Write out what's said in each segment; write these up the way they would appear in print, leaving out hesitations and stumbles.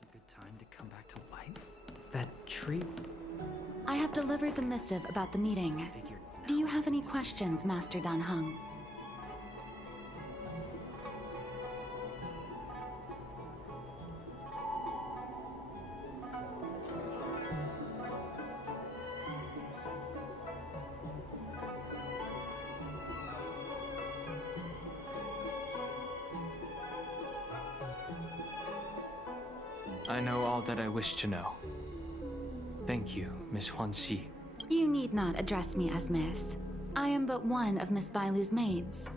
Now's a good time to come back to life? That tree... I have delivered the missive about the meeting. Do you have any questions, Master Dan Heng? I know all that I wish to know. Thank you, Miss Huanxi. You need not address me as Miss. I am but one of Miss Bailu's maids.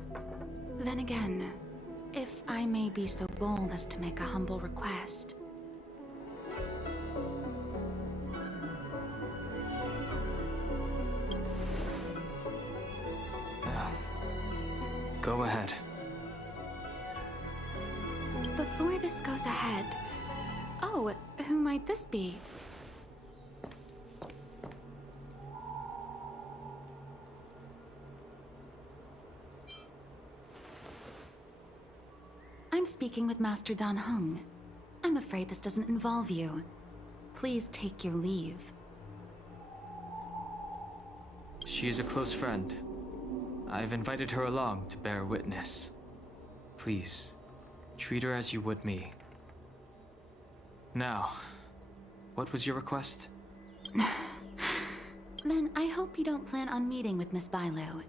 Then again, if I may be so bold as to make a humble request. Go ahead. Before this goes ahead... Oh, who might this be? I'm speaking with Master Dan Heng. I'm afraid this doesn't involve you. Please take your leave. She is a close friend. I've invited her along to bear witness. Please, treat her as you would me. Now, what was your request? Then I hope you don't plan on meeting with Miss Bailu.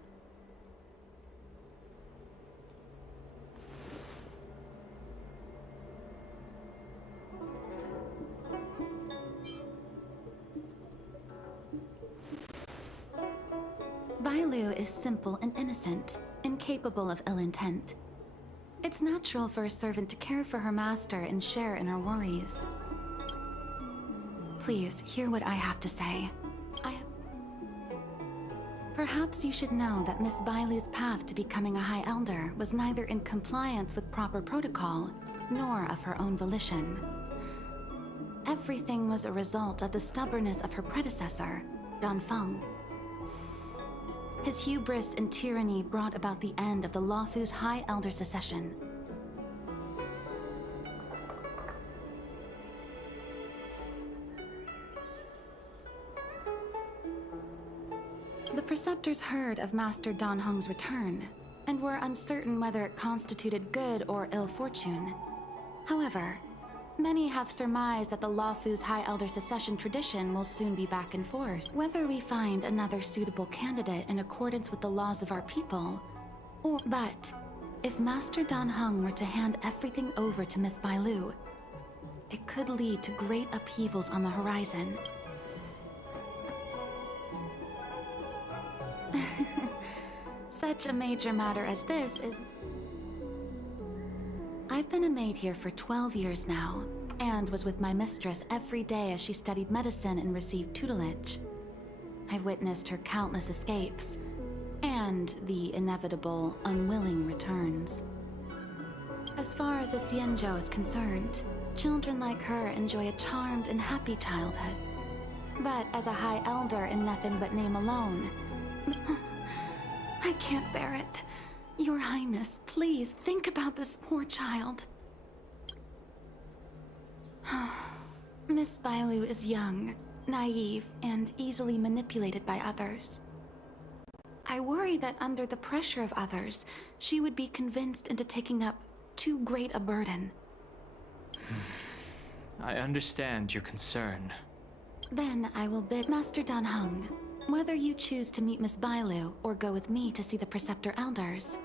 Bailu is simple and innocent, incapable of ill intent. It's natural for a servant to care for her master and share in her worries. Please, hear what I have to say. Perhaps you should know that Miss Bailu's path to becoming a High Elder was neither in compliance with proper protocol, nor of her own volition. Everything was a result of the stubbornness of her predecessor, Dan Feng. His hubris and tyranny brought about the end of the Luofu's High Elder succession. The preceptors heard of Master Dan Heng's return, and were uncertain whether it constituted good or ill fortune. However, many have surmised that the Luofu's High Elder succession tradition will soon be back in force. Whether we find another suitable candidate in accordance with the laws of our people, but if Master Dan Heng were to hand everything over to Miss Bailu, it could lead to great upheavals on the horizon. Such a major matter as this is... I've been a maid here for 12 years now, and was with my mistress every day as she studied medicine and received tutelage. I've witnessed her countless escapes, and the inevitable, unwilling returns. As far as the Xianzhou is concerned, children like her enjoy a charmed and happy childhood. But as a High Elder in nothing but name alone, I can't bear it. Your Highness, please think about this poor child. Miss Bailu is young, naive, and easily manipulated by others. I worry that under the pressure of others, she would be convinced into taking up too great a burden. I understand your concern. Then I will bid Master Dan Heng, whether you choose to meet Miss Bailu or go with me to see the Preceptor Elders,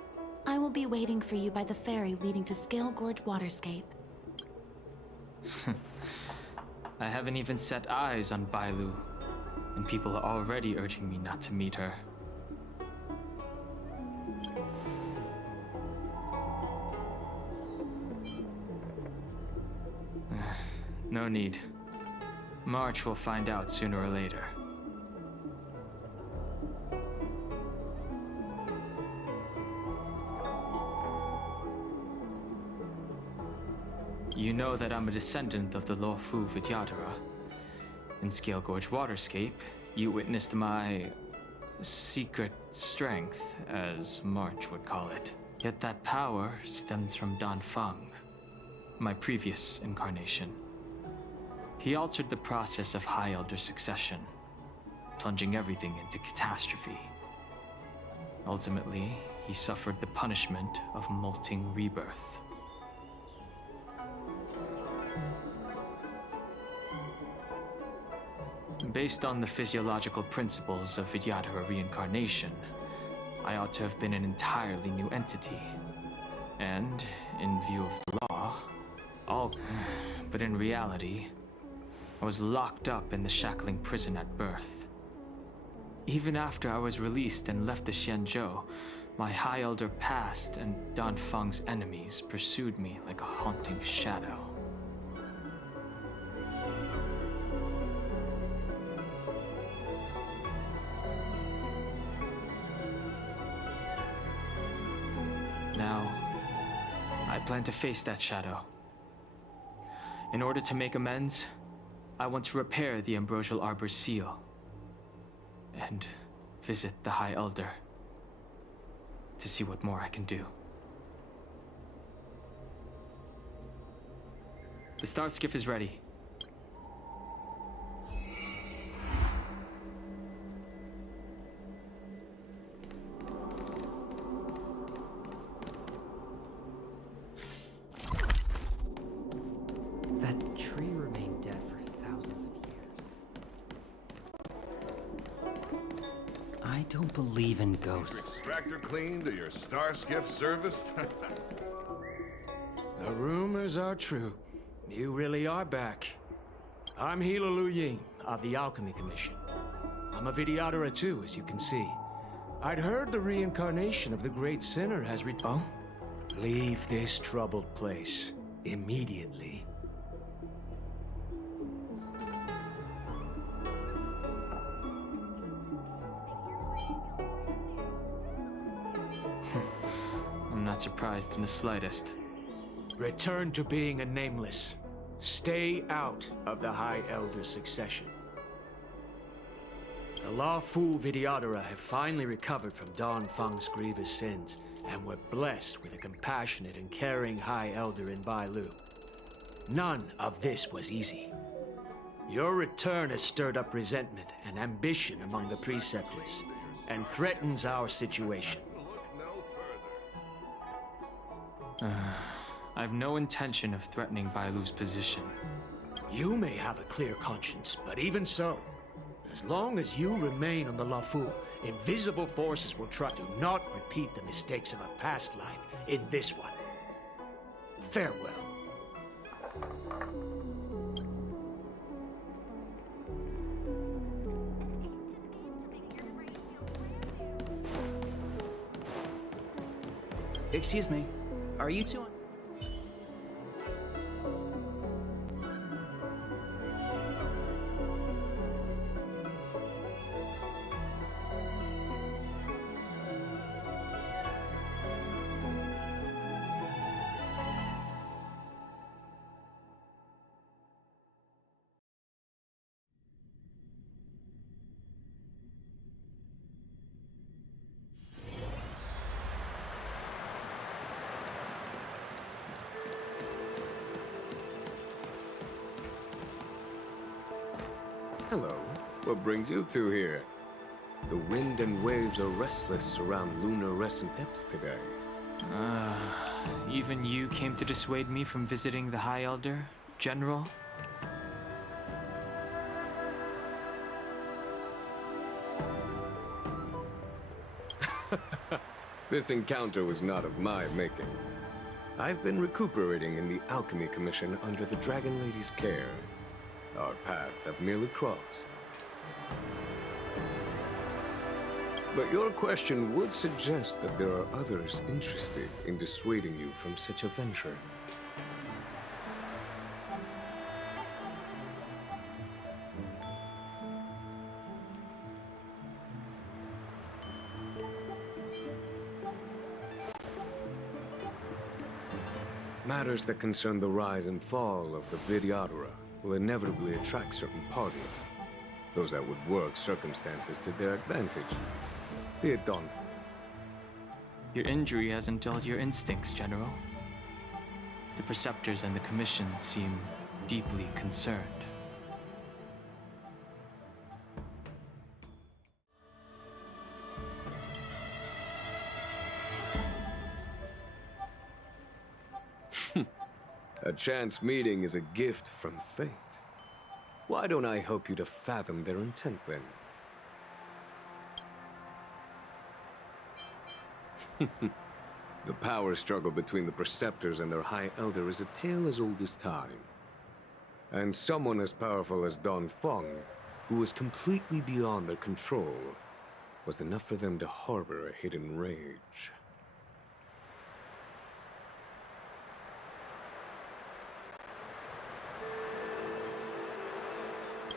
I will be waiting for you by the ferry leading to Scale Gorge Waterscape. I haven't even set eyes on Bailu, and people are already urging me not to meet her. No need. March will find out sooner or later. You know that I'm a descendant of the Luofu Vidyadhara. In Scale Gorge Waterscape, you witnessed my secret strength, as March would call it. Yet that power stems from Dan Feng, my previous incarnation. He altered the process of High Elder succession, plunging everything into catastrophe. Ultimately, he suffered the punishment of molting rebirth. Based on the physiological principles of Vidyadhara reincarnation, I ought to have been an entirely new entity. And, in view of the law, but in reality, I was locked up in the shackling prison at birth. Even after I was released and left the Xianzhou, my High Elder past and Dan Feng's enemies pursued me like a haunting shadow. Now, I plan to face that shadow. In order to make amends, I want to repair the Ambrosial Arbor's seal and visit the High Elder to see what more I can do. The star skiff is ready. That tree remained dead for thousands of years. I don't believe in Your ghosts. extractor cleaned or your star skiff serviced? The rumors are true. You really are back. I'm Hila Lu Ying of the Alchemy Commission. I'm a Vidyadhara too, as you can see. I'd heard the reincarnation of the great sinner has returned. Leave this troubled place immediately. I'm not surprised in the slightest. Return to being a nameless. Stay out of the High Elder succession. The Luofu Vidyadhara have finally recovered from Dan Feng's grievous sins, and were blessed with a compassionate and caring High Elder in Bailu. None of this was easy. Your return has stirred up resentment and ambition among the preceptors, and threatens our situation. Look no further. I've no intention of threatening Bailu's position. You may have a clear conscience, but even so, as long as you remain on the Luofu, invisible forces will try to not repeat the mistakes of a past life in this one. Farewell. Excuse me, are you two on? Hello. What brings you two here? The wind and waves are restless around lunar-rescent depths today. Even you came to dissuade me from visiting the High Elder, General? This encounter was not of my making. I've been recuperating in the Alchemy Commission under the Dragon Lady's care. Our paths have merely crossed. But your question would suggest that there are others interested in dissuading you from such a venture. Matters that concern the rise and fall of the Vidyadhara will inevitably attract certain parties. Those that would work circumstances to their advantage. Be it done. Your injury hasn't dulled your instincts, General. The Preceptors and the Commission seem deeply concerned. chance meeting is a gift from fate. Why don't I help you to fathom their intent then? The power struggle between the Preceptors and their High Elder is a tale as old as time. And someone as powerful as Dan Heng, who was completely beyond their control, was enough for them to harbor a hidden rage.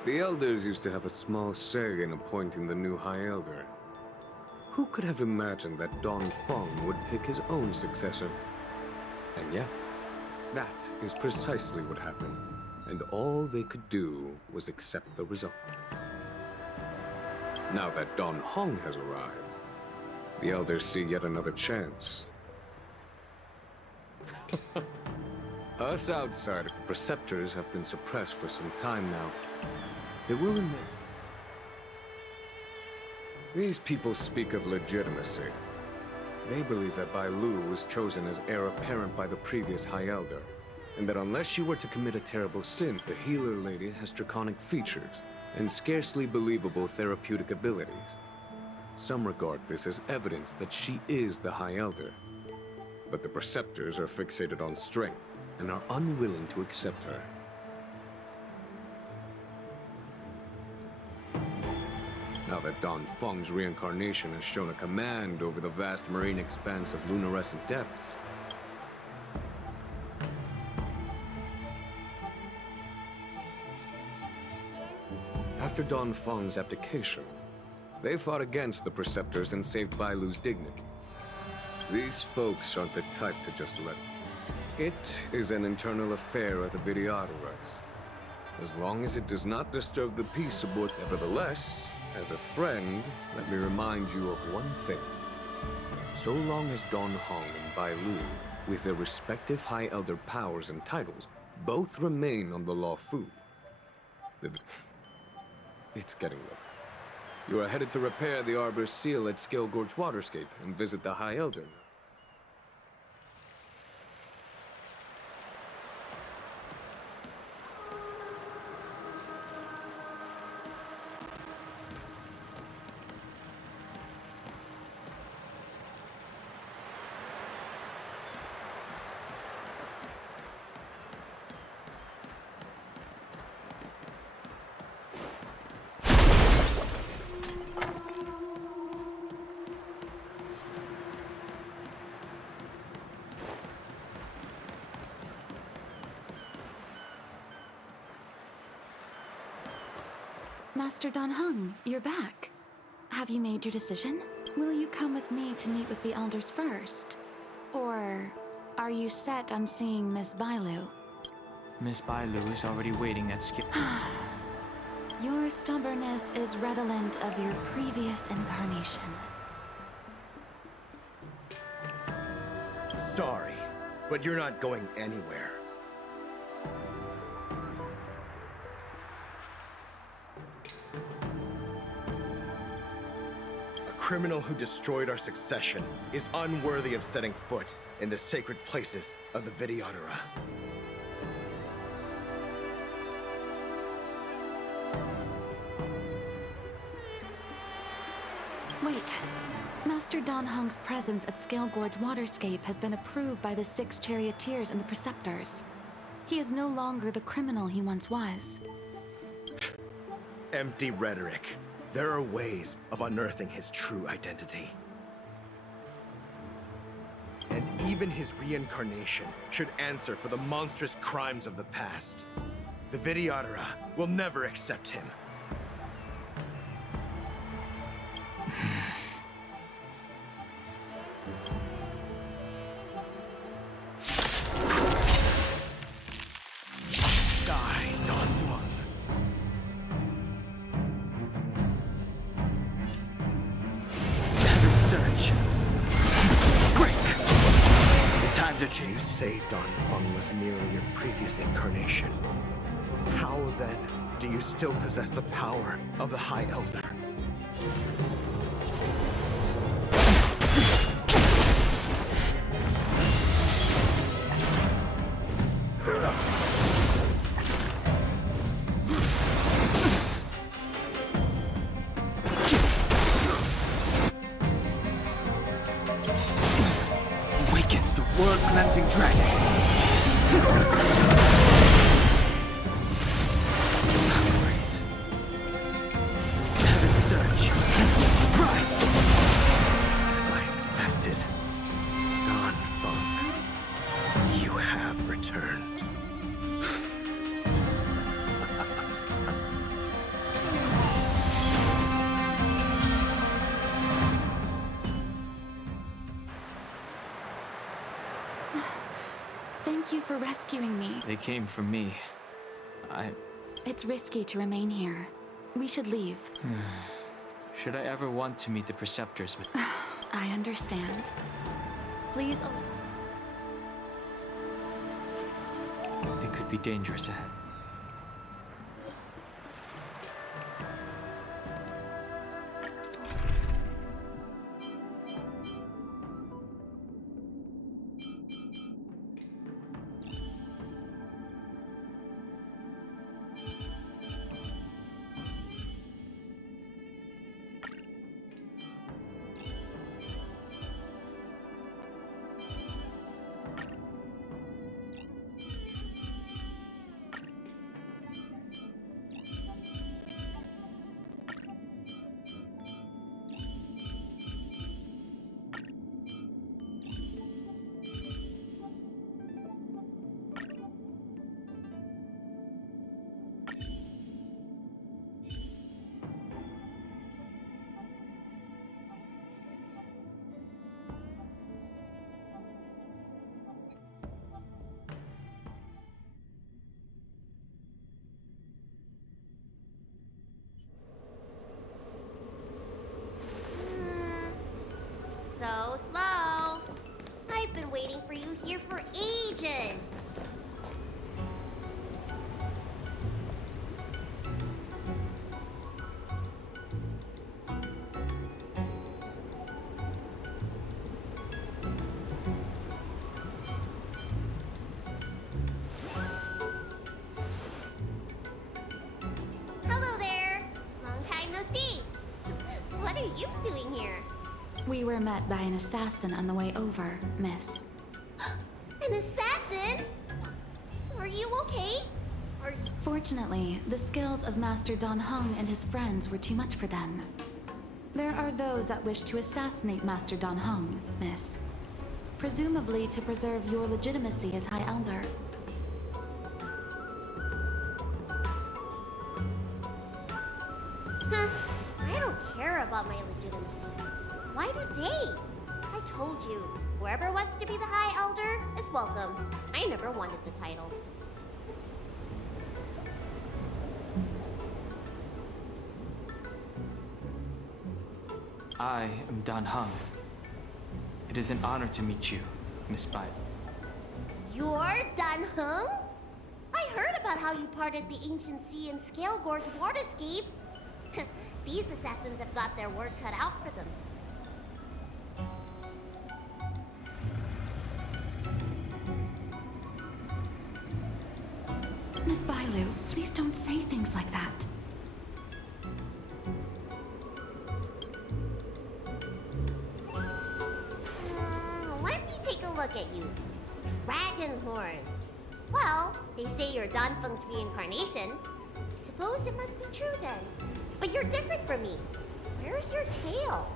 The Elders used to have a small say in appointing the new High Elder. Who could have imagined that Dan Heng would pick his own successor? And yet, that is precisely what happened, and all they could do was accept the result. Now that Dan Heng has arrived, the Elders see yet another chance. Us outsiders, the Preceptors have been suppressed for some time now. They will admit. These people speak of legitimacy. They believe that Bailu was chosen as heir apparent by the previous High Elder, and that unless she were to commit a terrible sin, the healer lady has draconic features and scarcely believable therapeutic abilities. Some regard this as evidence that she is the High Elder. But the Preceptors are fixated on strength and are unwilling to accept her. Now that Dan Heng's reincarnation has shown a command over the vast marine expanse of luminescent depths, after Dan Heng's abdication, they fought against the Preceptors and saved Bailu's dignity. These folks aren't the type to just let it is an internal affair of the Videogames. As long as it does not disturb the peace aboard. Nevertheless, as a friend, let me remind you of one thing. So long as Dan Heng and Bailu, with their respective High Elder powers and titles, both remain on the Luofu, it's getting late. You are headed to repair the Arbor's seal at Scale Gorge Waterscape and visit the High Elder. Master Dan Heng, you're back. Have you made your decision? Will you come with me to meet with the Elders first? Or are you set on seeing Miss Bailu? Miss Bailu is already waiting at Scale. Your stubbornness is redolent of your previous incarnation. Sorry, but you're not going anywhere. A criminal who destroyed our succession is unworthy of setting foot in the sacred places of the Videogames. Wait. Master Dan Heng's presence at Scale Gorge Waterscape has been approved by the 6 Charioteers and the Preceptors. He is no longer the criminal he once was. Empty rhetoric. There are ways of unearthing his true identity. And even his reincarnation should answer for the monstrous crimes of the past. The Videogames will never accept him. You say Dan Heng was merely your previous incarnation. How then do you still possess the power of the High Elder? dragon. Praise. Heaven surge. Rise! As I expected, Dan Feng, you have returned. Thank you for rescuing me. They came for me. It's risky to remain here. We should leave. Should I ever want to meet the Preceptors? I understand. Please. It could be dangerous ahead. So slow. I've been waiting for you here for ages. Hello there. Long time no see. What are you doing here? We were met by an assassin on the way over, miss. An assassin? Are you okay? Are you... Fortunately, the skills of Master Dan Heng and his friends were too much for them. There are those that wish to assassinate Master Dan Heng, miss. Presumably to preserve your legitimacy as High Elder. I don't care about my legitimacy. Why do they? I told you, whoever wants to be the High Elder is welcome. I never wanted the title. I am Dan Heng. It is an honor to meet you, Miss Bailu. You're Dan Heng? I heard about how you parted the ancient sea and Scale Gorge waterscape. These assassins have got their work cut out for them. Miss Bailu, please don't say things like that. Let me take a look at you. Dragon horns. Well, they say you're Dan Feng's reincarnation. Suppose it must be true then. But you're different from me. Where's your tail?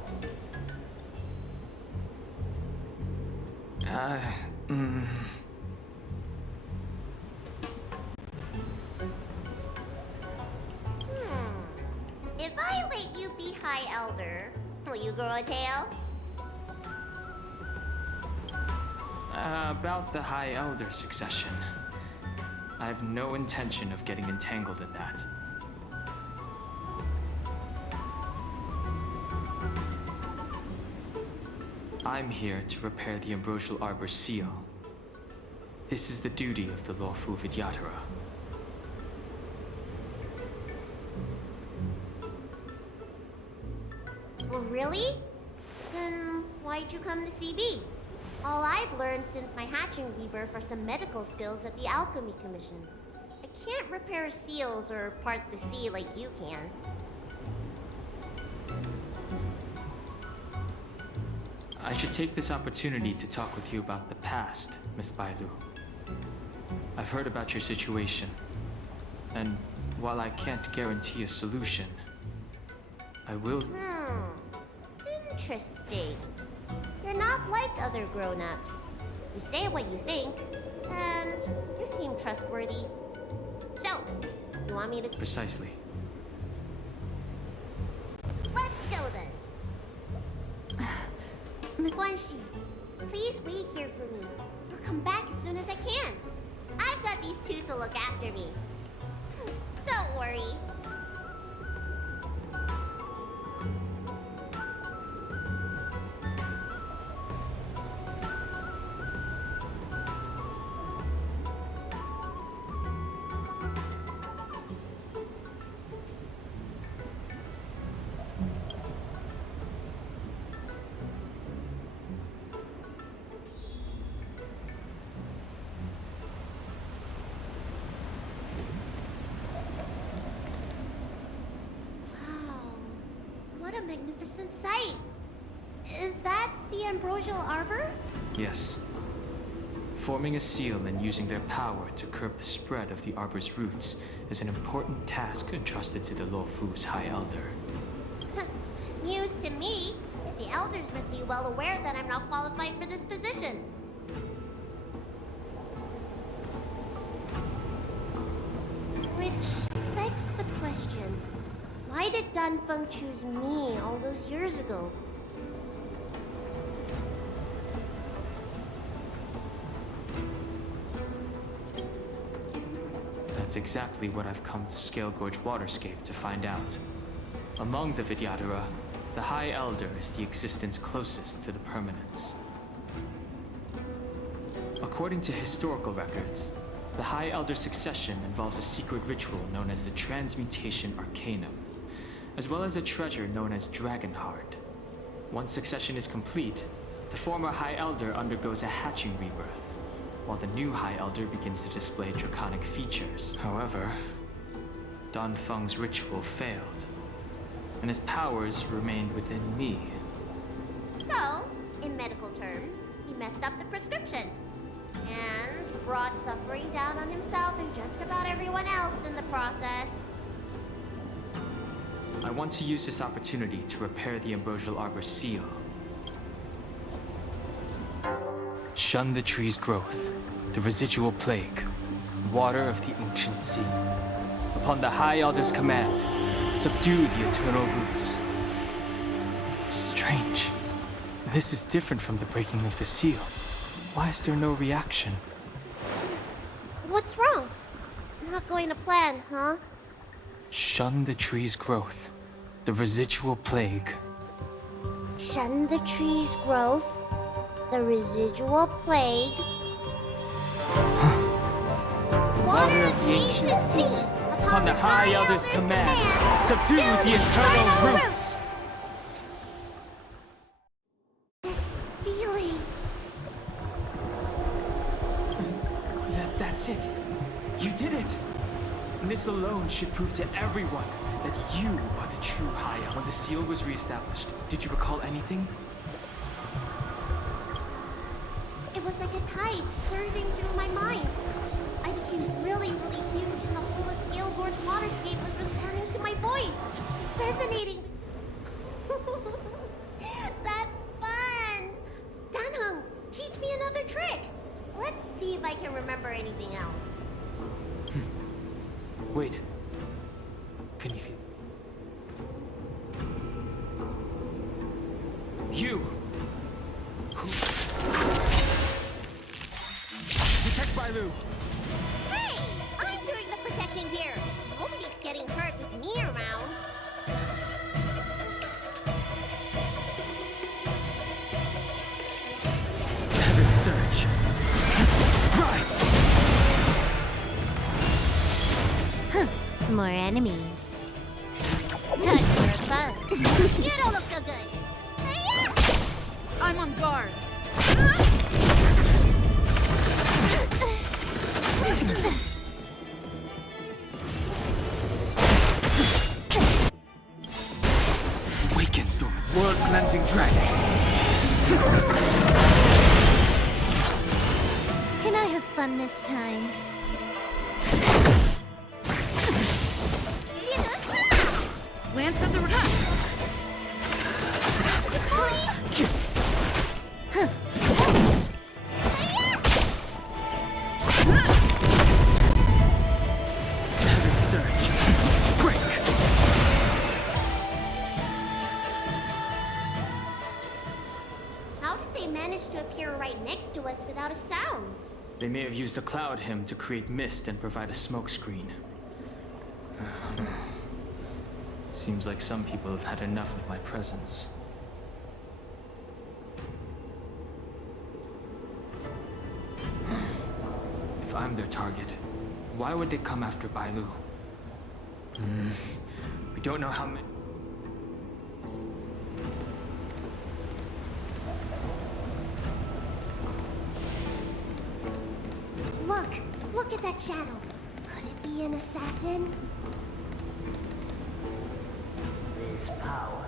If I let you be High Elder, will you grow a tail? About the High Elder succession. I have no intention of getting entangled in that. I'm here to repair the Ambrosial Arbor's seal. This is the duty of the Luofu Vidyadhara. Well, really? Then why'd you come to CB? All I've learned since my hatching rebirth are some medical skills at the Alchemy Commission. I can't repair seals or part the sea like you can. I should take this opportunity to talk with you about the past, Miss Bailu. I've heard about your situation, and while I can't guarantee a solution, I will... Interesting. You're not like other grown-ups. You say what you think, and you seem trustworthy. So, you want me to... Precisely. Let's go then. Blanchi, please wait here for me. I'll come back as soon as I can. I've got these two to look after me. Don't worry. What a magnificent sight! Is that the ambrosial arbor? Yes. Forming a seal and using their power to curb the spread of the arbor's roots is an important task entrusted to the Luofu's High Elder. News to me. The elders must be well aware that I'm not qualified for this position. Which begs the question, why did Dan Heng choose me all those years ago? That's exactly what I've come to Scale Gorge Waterscape to find out. Among the Vidyadhara, the High Elder is the existence closest to the permanence. According to historical records, the High Elder's succession involves a secret ritual known as the Transmutation Arcanum, as well as a treasure known as Dragon Heart. Once succession is complete, the former High Elder undergoes a hatching rebirth, while the new High Elder begins to display draconic features. However, Dan Heng's ritual failed, and his powers remained within me. So, in medical terms, he messed up the prescription. And brought suffering down on himself and just about everyone else in the process. I want to use this opportunity to repair the Ambrosial Arbor's seal. Shun the tree's growth, the residual plague, water of the ancient sea. Upon the High Elder's command, subdue the eternal roots. Strange. This is different from the breaking of the seal. Why is there no reaction? What's wrong? Not going to plan, huh? Shun the tree's growth, the residual plague. Shun the tree's growth, the residual plague. Water of the ancient sea. Upon the High Elder's command, subdue the eternal roots. This feeling. That's it. You did it. This alone should prove to everyone that you are the true High Elder. When the seal was reestablished, did you recall anything? It was like a tide surging through my mind. I became really, really huge, and the whole of Scale Gorge Waterscape was responding to my voice, resonating. That's fun! Dan Heng, teach me another trick. Let's see if I can remember anything else. Wait. Can you feel... You! Protect Bailu! Hey! I'm doing the protecting here! Nobody's getting hurt with me around. Heaven surge! Rise! More enemies. Time for fun. You don't look so good. Hey-ya! I'm on guard. Awaken, dormant world-cleansing dragon! Can I have fun this time? Lance of the How did they manage to appear right next to us without a sound? They may have used a cloud hymn to create mist and provide a smokescreen. Seems like some people have had enough of my presence. If I'm their target, why would they come after Bailu? We don't know how many... Look at that shadow. Could it be an assassin? This power,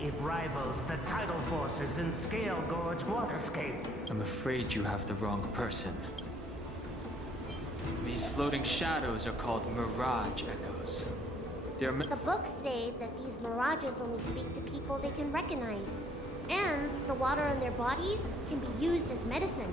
it rivals the tidal forces in Scale Gorge Waterscape. I'm afraid you have the wrong person. These floating shadows are called mirage echoes. They're The books say that these mirages only speak to people they can recognize. And the water on their bodies can be used as medicine.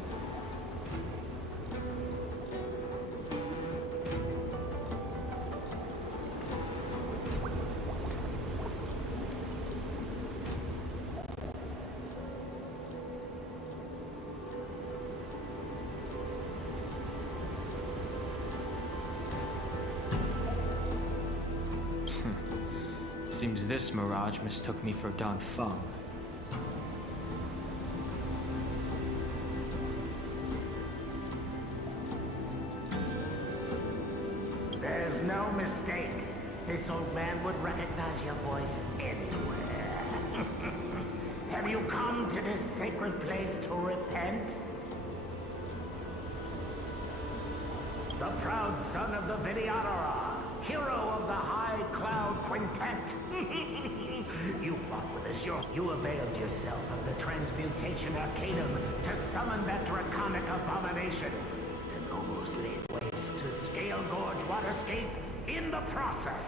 Seems this mirage mistook me for Dan Feng. There's no mistake. This old man would recognize your voice anywhere. Have you come to this sacred place to repent? The proud son of the Vidyadhara, hero of the High Cloud Quintet. You fought with us, you availed yourself of the Transmutation Arcanum to summon that draconic abomination, and almost laid waste to Scale Gorge Waterscape in the process.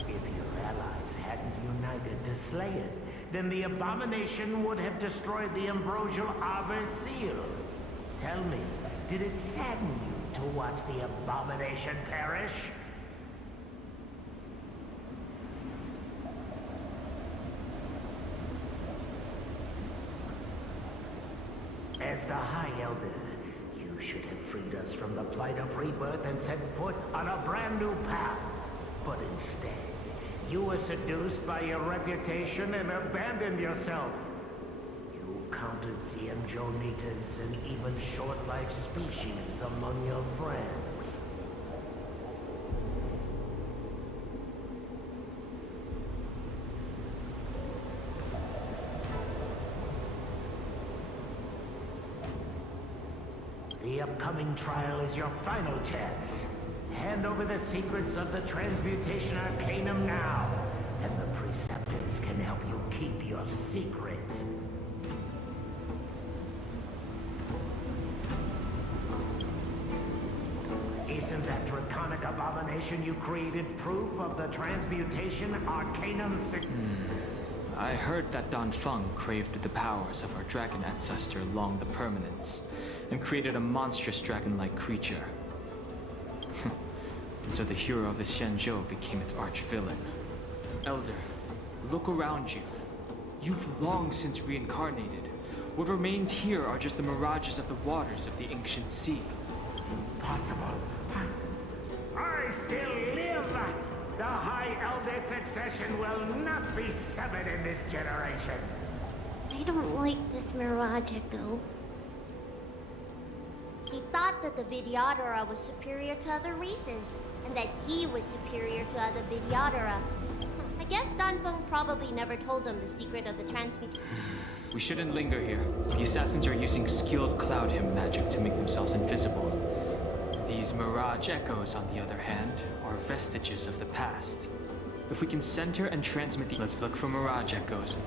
If your allies hadn't united to slay it, then the abomination would have destroyed the ambrosial Arbor seal. Tell me, did it sadden you to watch the abomination perish? As the High Elder, you should have freed us from the plight of rebirth and set foot on a brand new path. But instead, you were seduced by your reputation and abandoned yourself. You counted Xianzhou-Nitas and even short-life species among your friends. The upcoming trial is your final chance. Hand over the secrets of the Transmutation Arcanum now, and the Preceptors can help you keep your secrets. Isn't that draconic abomination you created proof of the Transmutation Arcanum I heard that Dan Feng craved the powers of our dragon ancestor Long the Permanence, and created a monstrous dragon-like creature. And so the hero of the Xianzhou became its arch-villain. Elder, look around you. You've long since reincarnated. What remains here are just the mirages of the waters of the ancient sea. Impossible. I still live! The High Elder succession will not be severed in this generation. I don't like this mirage echo. He thought that the Vidyadhara was superior to other races, and that he was superior to other Vidyadhara. I guess Dan Feng probably never told them the secret of the transmutation. We shouldn't linger here. The assassins are using skilled cloud hymn magic to make themselves invisible. These mirage echoes, on the other hand, are vestiges of the past. If we can center and transmit the... Let's look for mirage echoes.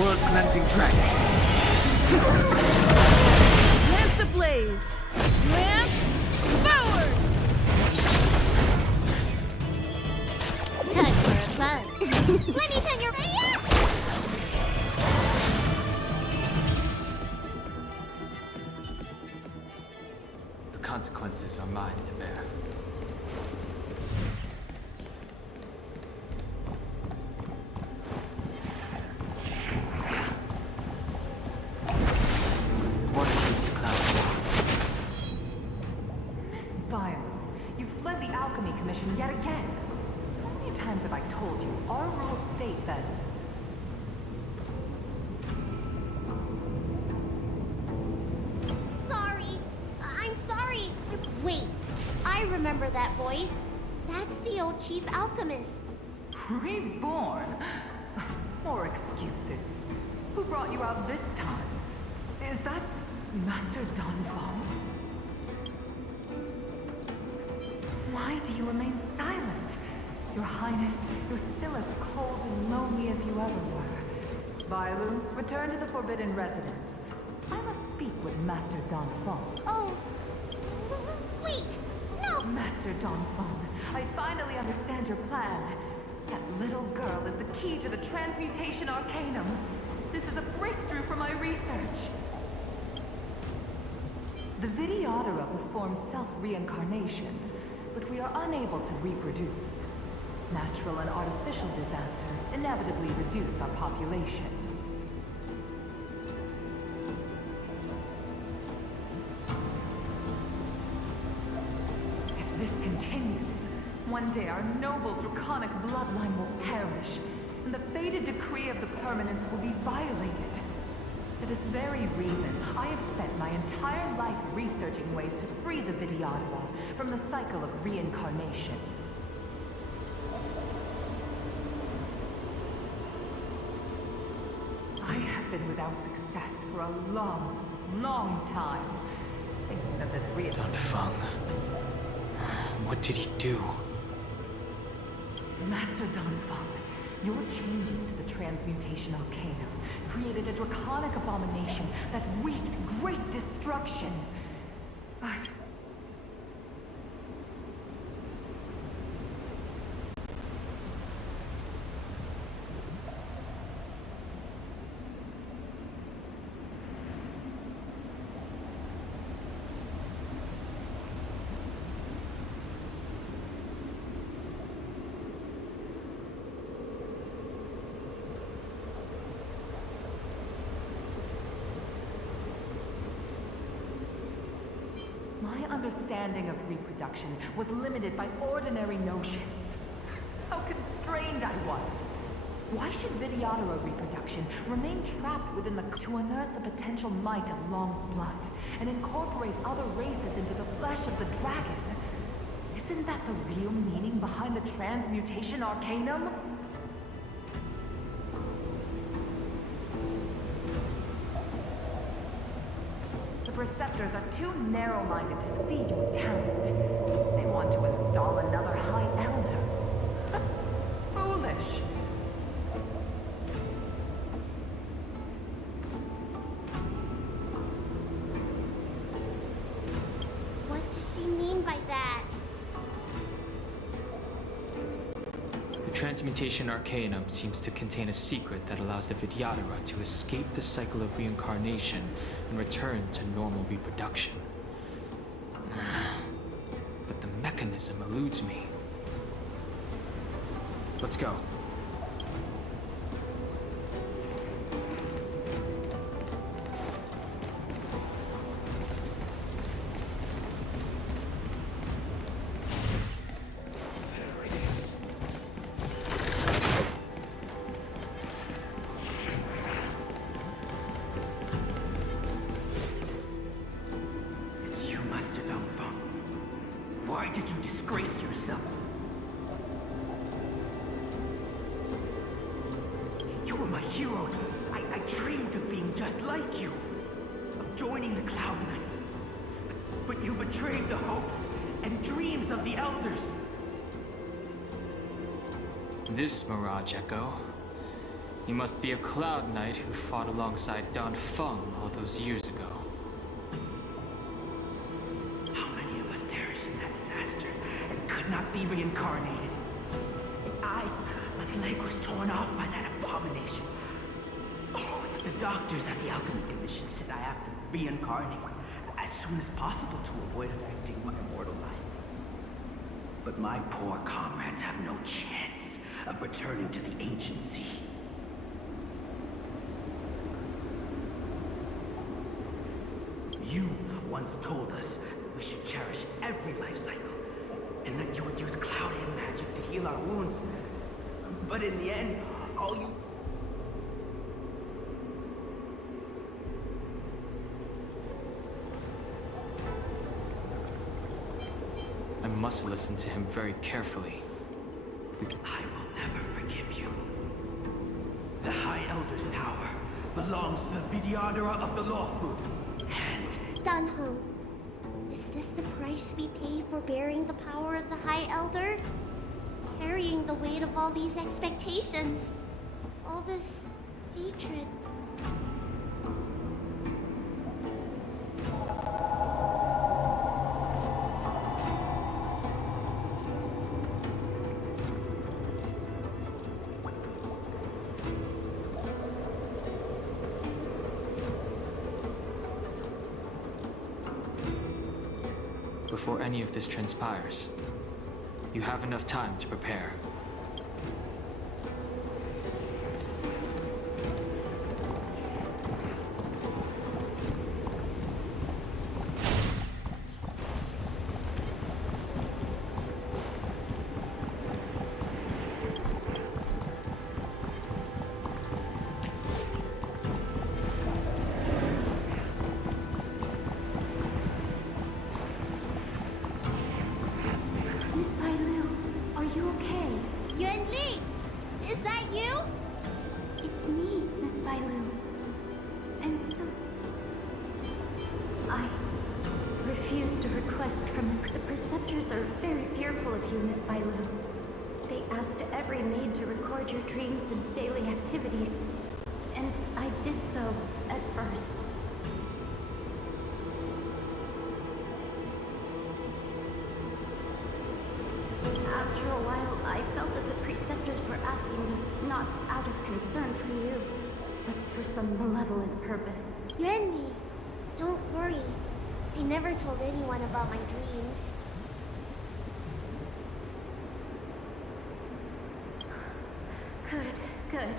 world-cleansing dragon. Lance ablaze! Lance forward! Time for a buzz. Let me turn your radio! The consequences are mine to bear. Yet again. How many times have I told you? Our rules state that... Sorry. I'm sorry. Wait. I remember that voice. That's the old chief alchemist. Reborn? More excuses. Who brought you out this time? Is that Master Dan Heng? Why do you remain silent? Your Highness, you're still as cold and lonely as you ever were. Bailu, return to the Forbidden Residence. I must speak with Master Dan Heng. Oh. Wait. No. Master Dan Heng, I finally understand your plan. That little girl is the key to the transmutation arcanum. This is a breakthrough for my research. The Videodara performs self-reincarnation, but we are unable to reproduce. Natural and artificial disasters inevitably reduce our population. If this continues, one day our noble draconic bloodline will perish, and the fated decree of the permanence will be violated. For this very reason, I have spent my entire life researching ways to free the Videodara from the cycle of reincarnation. I have been without success for a long, long time. Thinking that this Dan Heng. What did he do? Master Dan Heng, your changes to the transmutation arcanum created a draconic abomination that wreaked great destruction. But... my understanding of reproduction was limited by ordinary notions. How constrained I was. Why should Videodara reproduction remain trapped within the... to unearth the potential might of Long's blood and incorporate other races into the flesh of the dragon? Isn't that the real meaning behind the transmutation arcanum? The Preceptors are too narrow-minded to see your talent. They want to install another High Elder. Foolish! What does she mean by that? The transmutation arcanum seems to contain a secret that allows the Videodara to escape the cycle of reincarnation and return to normal reproduction. But the mechanism eludes me. Let's go. Why did you disgrace yourself? You were my hero. I dreamed of being just like you. Of joining the Cloud Knights. But you betrayed the hopes and dreams of the Elders. This Mirage Echo He must be a Cloud Knight who fought alongside Dan Feng all those years ago. How many of us perished in that disaster and could not be reincarnated? My leg was torn off by that abomination. Oh, the doctors at the Alchemy Division said I have to reincarnate as soon as possible to avoid affecting my immortal life. But my poor comrades have no chance of returning to the ancient sea. You once told us that we should cherish every life cycle, and that you would use cloud and magic to heal our wounds. But in the end, all you... I must listen to him very carefully. I will never forgive you. The High Elder's power belongs to the Videodora of the Luofu. And... Dan Heng, is this the price we pay for bearing the power of the High Elder? Carrying the weight of all these expectations. All this hatred. Before any of this transpires, you have enough time to prepare. Your dreams and daily activities, and I did so at first. After a while, I felt that the preceptors were asking this not out of concern for you, but for some malevolent purpose. Yuanli, don't worry. I never told anyone about my dreams. Good.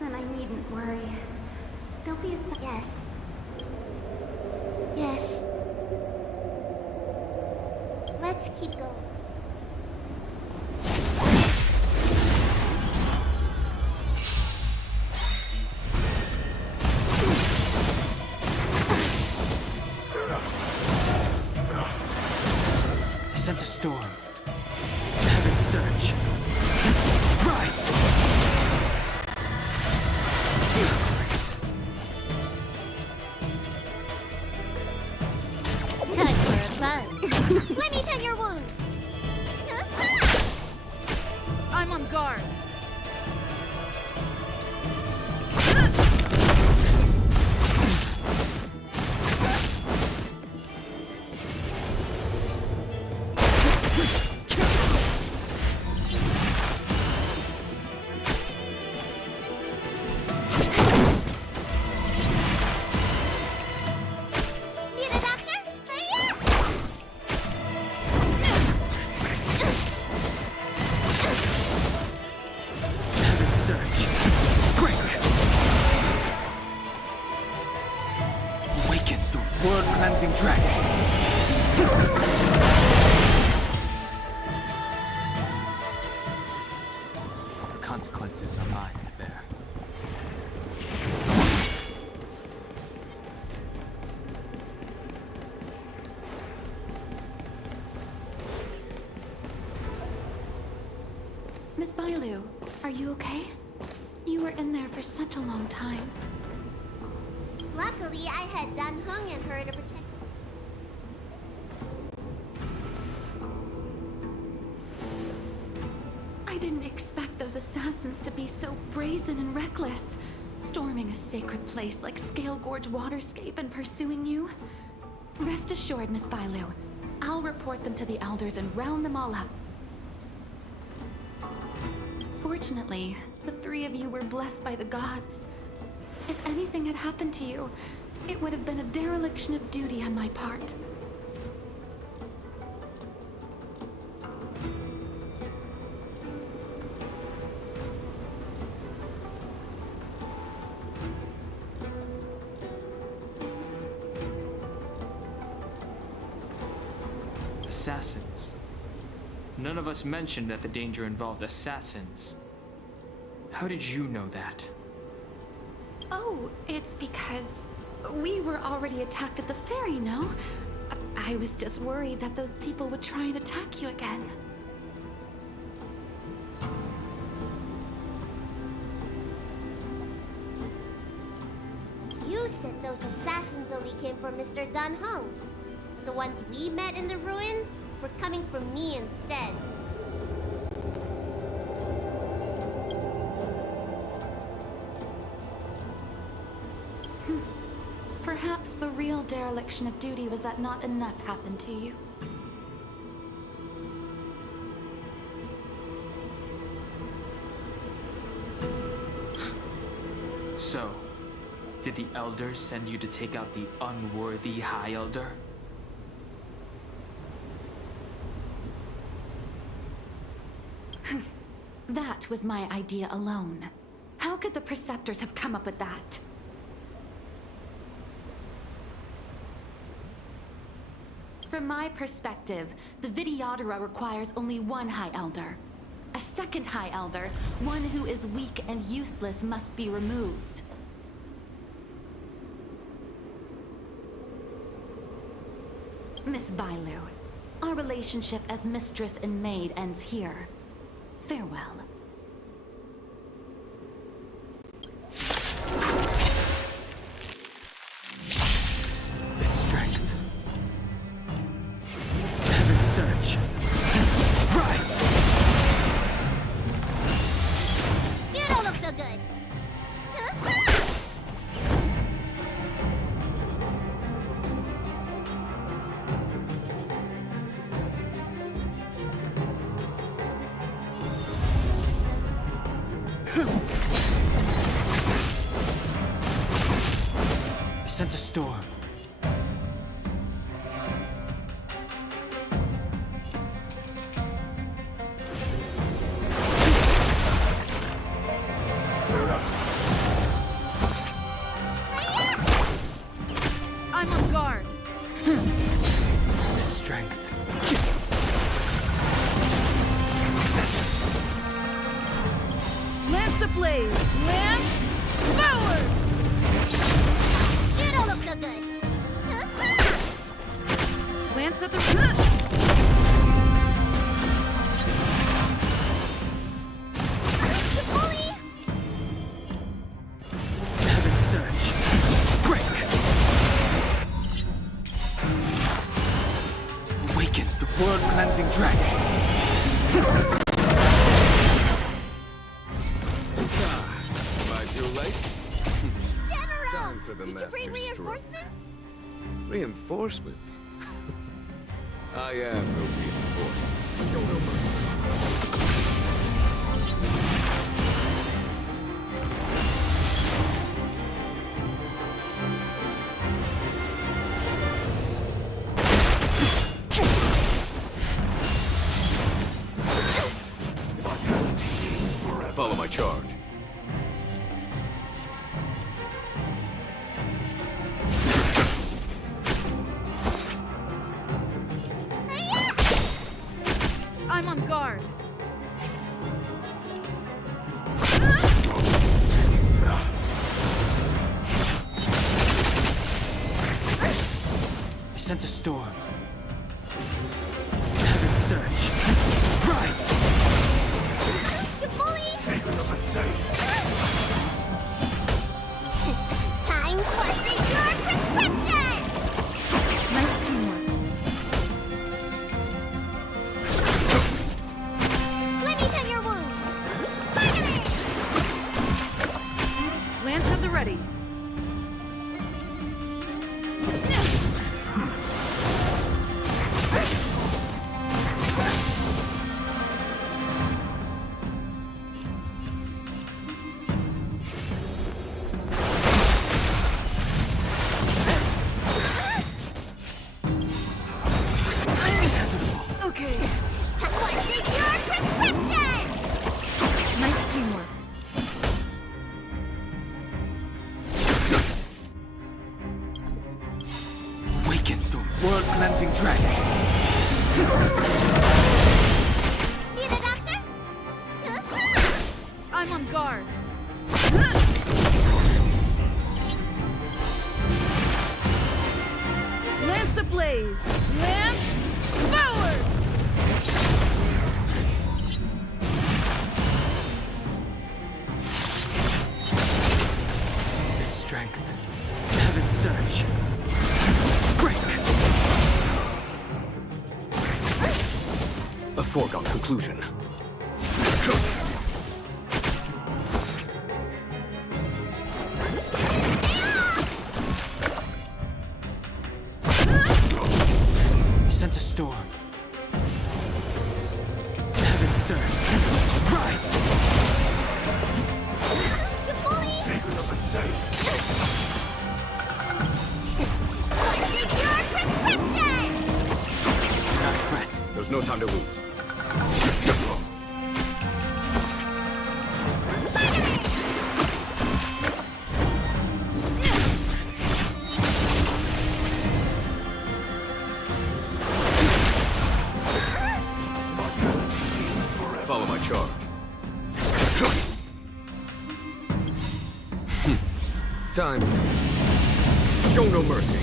Then I needn't worry. Don't be a... Yes. Yes. Let's keep going. I sent a storm. Heaven surge. Rise! Time for a buzz. Let me tend your wounds. I'm on guard. Consequences are mine to bear. Miss Bailu, are you okay? You were in there for such a long time. Luckily, I had Dan Heng and her to protect. I didn't expect those assassins to be so brazen and reckless, storming a sacred place like Scale Gorge Waterscape and pursuing you? Rest assured, Miss Bailu, I'll report them to the elders and round them all up. Fortunately, the three of you were blessed by the gods. If anything had happened to you, it would have been a dereliction of duty on my part. Assassins. None of us mentioned that the danger involved assassins. How did you know that? Oh, it's because we were already attacked at the ferry, no? I was just worried that those people would try and attack you again. You said those assassins only came from Mr. Dan Heng. The ones we met in the ruins were coming from me instead. Perhaps the real dereliction of duty was that not enough happened to you. So, did the elders send you to take out the unworthy High Elder? That was my idea alone. How could the Preceptors have come up with that? From my perspective, the Videodora requires only one High Elder. A second High Elder, one who is weak and useless, must be removed. Miss Bailu, our relationship as mistress and maid ends here. Farewell. The strength. Heaven surge. Rise! You don't look so good. I sent a storm. I'm on guard. The strength. Lance ablaze. Lance forward. You don't look so good. Lance at the Heaven surge. Break! Awaken the world-cleansing dragon. Am I too late? General! Time for the Did you bring master stroke. reinforcements? Reinforcements? I am the reinforcements. Show no mercy. Follow my charge. I'm on guard. I sent a storm. Heaven surge. Rise! You bully! Time for your prescription! Nice teamwork. Let me tend your wounds. ready. Okay. What's in your prescription? Nice teamwork. Awaken the world-cleansing dragon. Need a doctor? I'm on guard. Lance ablaze. Lance forward. The strength. Heaven's surge. Break! A foregone conclusion. Sent a storm. Heaven's surge. Rise! What's in your prescription? Not a threat. There's no time to lose. Follow my charge. Time. Show no mercy.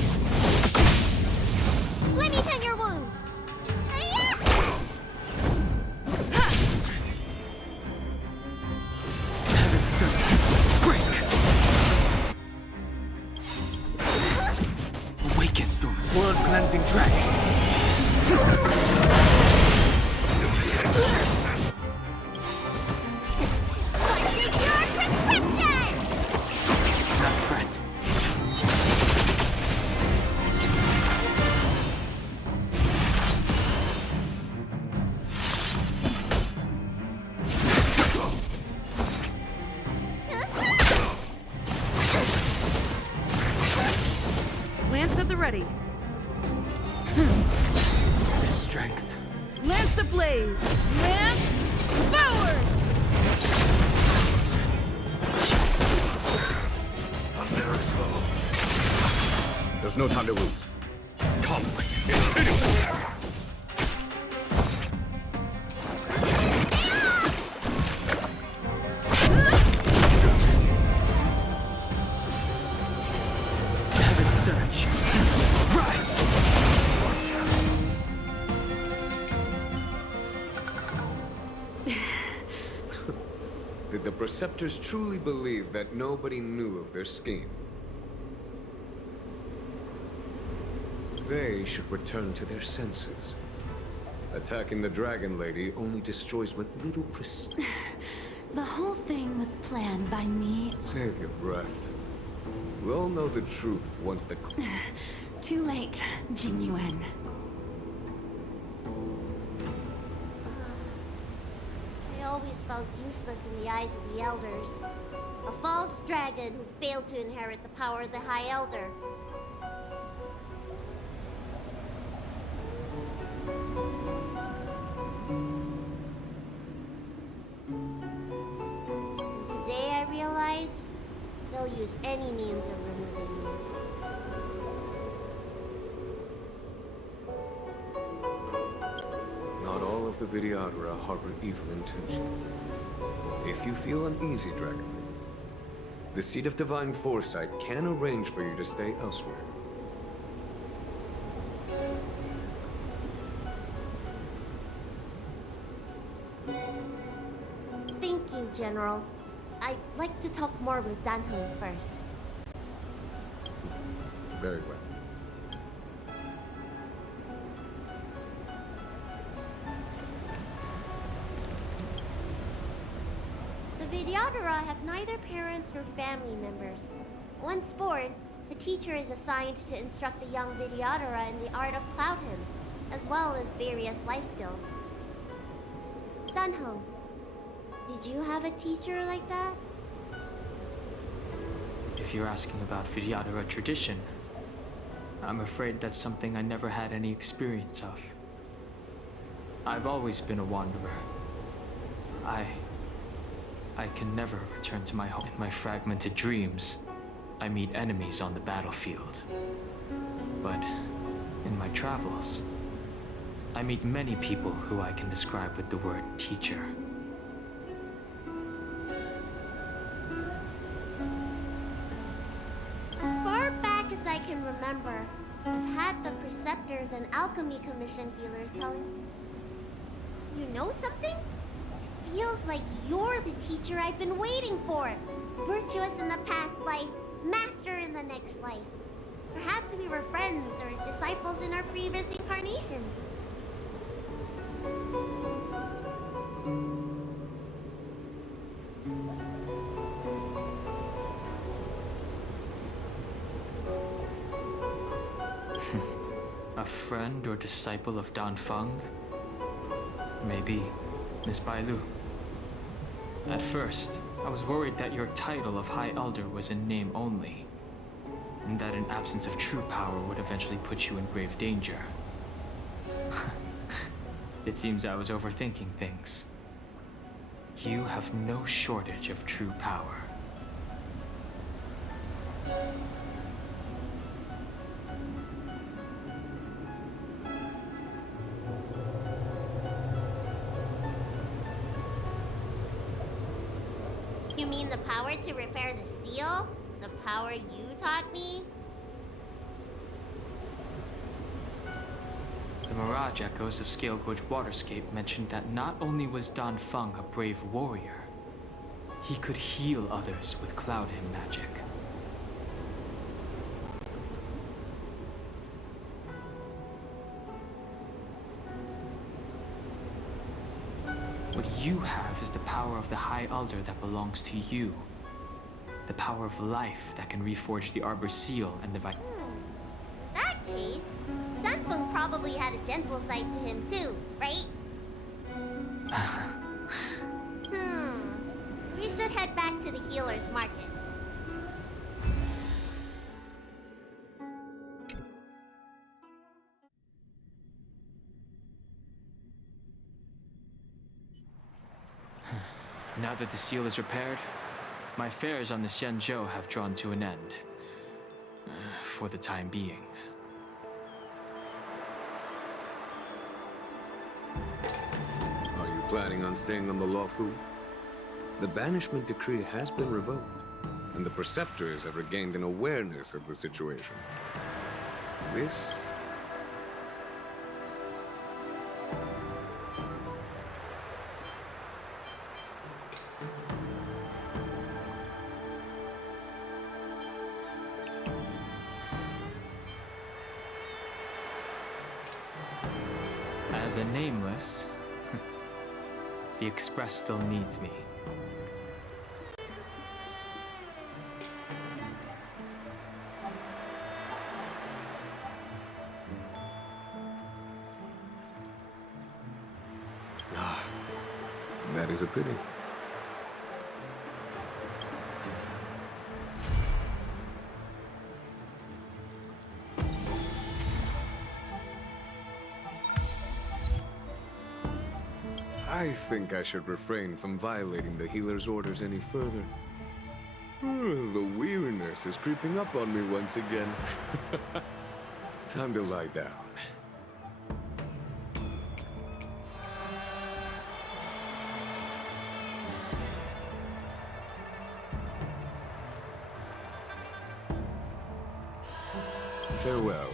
Let me tend your wounds. Heaven's surge. Break! Awaken the world-cleansing dragon. What's in your prescription? Not a threat. Lance at the ready. The strength. Lance ablaze. Lance forward. There's no time to lose. Conflict is imminent. Heaven's surge. Rise! Did the Preceptors truly believe that nobody knew of their scheme? They should return to their senses. Attacking the Dragon Lady only destroys what little The whole thing was planned by me. Save your breath. We'll know the truth once the... Too late, Genuine. I always felt useless in the eyes of the elders. A false dragon who failed to inherit the power of the High Elder. And today I realized they'll use any means of removing me. Not all of the Vidyadhara harbor evil intentions. If you feel uneasy, Dragon, the Seat of Divine Foresight can arrange for you to stay elsewhere. Thank you, General. I'd like to talk more with Dan Heng first. Very well. The Vidyadhara have neither parents nor family members. Once born, the teacher is assigned to instruct the young Videodora in the art of Cloud Hymn, as well as various life skills. Dan Heng, did you have a teacher like that? If you're asking about Videodora tradition, I'm afraid that's something I never had any experience of. I've always been a wanderer. I can never return to my home. In my fragmented dreams, I meet enemies on the battlefield. But in my travels, I meet many people who I can describe with the word teacher. As far back as I can remember, I've had the preceptors and alchemy commission healers telling me, you know something? It feels like you're the teacher I've been waiting for. Virtuous in the past life, master in the next life. Perhaps we were friends or disciples in our previous incarnations. A friend or disciple of Dan Feng? Maybe Miss Bailu. At first, I was worried that your title of High Elder was in name only, and that an absence of true power would eventually put you in grave danger. It seems I was overthinking things. You have no shortage of true power. You mean the power to repair the seal? The power you taught me? The mirage echoes of Scale Gorge Waterscape mentioned that not only was Dan Feng a brave warrior, he could heal others with Cloud Hymn magic. What you have is the power of the High Elder that belongs to you. The power of life that can reforge the Arbor Seal and the In that case, Dan Feng probably had a gentle side to him too, right? We should head back to the healer's market. Now that the seal is repaired, my affairs on the Xianzhou have drawn to an end. For the time being. Are you planning on staying on the Luofu? The banishment decree has been revoked, and the preceptors have regained an awareness of the situation. This... As a nameless, the Express still needs me. Ah, that is a pity. I think I should refrain from violating the healer's orders any further. The weariness is creeping up on me once again. Time to lie down. Farewell.